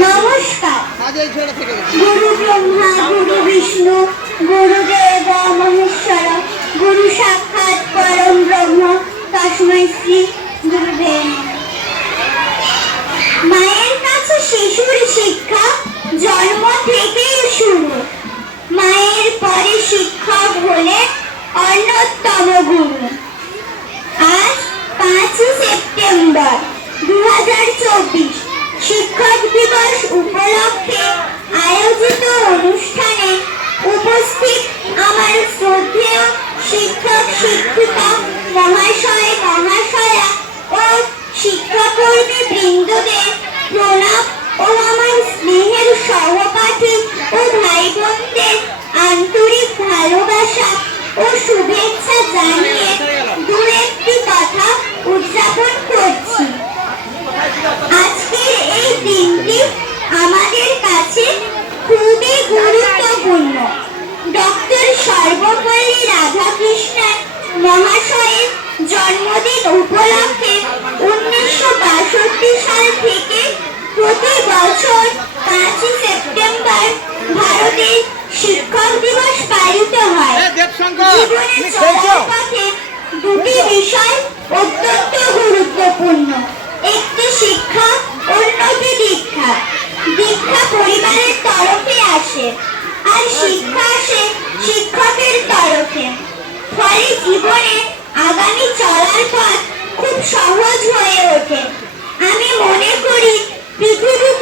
নমস্কার। গুরু ব্রহ্মা গুরু বিষ্ণু গুরুদেব মহেশ্বর গুরু সাক্ষাৎ পরম ব্রহ্ম তস্मै শ্রী গুরুদেব নমঃ। মায়ের কাছে শিশুর শিক্ষা জন্ম থেকেই শুরু। মায়ের পরে শিক্ষক হলেন অন্যতম গুরু। আজ 5 সেপ্টেম্বর 2024 শিক্ষক দিবস উপলক্ষে আয়োজিত অনুষ্ঠানে উপস্থিত আমার শ্রদ্ধেয় শিক্ষক শিক্ষিকা মহাশয় মহাশয়া ও শিক্ষাকর্মী বৃন্দদের প্রণাম ও আমার স্নেহের সহপাঠী ও ভাই বোনদের আন্তরিক ভালোবাসা ও শুভেচ্ছা জানিয়ে দু একটি কথা উদযাপন করছি। আজকের এই দিনটি আমাদের কাছে খুবই গুরুত্বপূর্ণ। ডক্টর সর্বপল্লী রাধাকৃষ্ণন মহাশয়ের জন্মদিন উপলক্ষে 1962 সাল থেকে প্রতি বছর 5 সেপ্টেম্বর ভারতের শিক্ষক দিবস পালিত হয়। জীবনে চলার পথে দুটি বিষয় অত্যন্ত গুরুত্বপূর্ণ, একটি শিক্ষা, অন্যটি দীক্ষা। দীক্ষা পরিবারের তরফে আসে আর শিক্ষা আসে শিক্ষকের তরফে। ফলে জীবনে আগামী চলার পথ খুব সহজ হয়ে ওঠে। আমি মনে করি পৃথিবীতে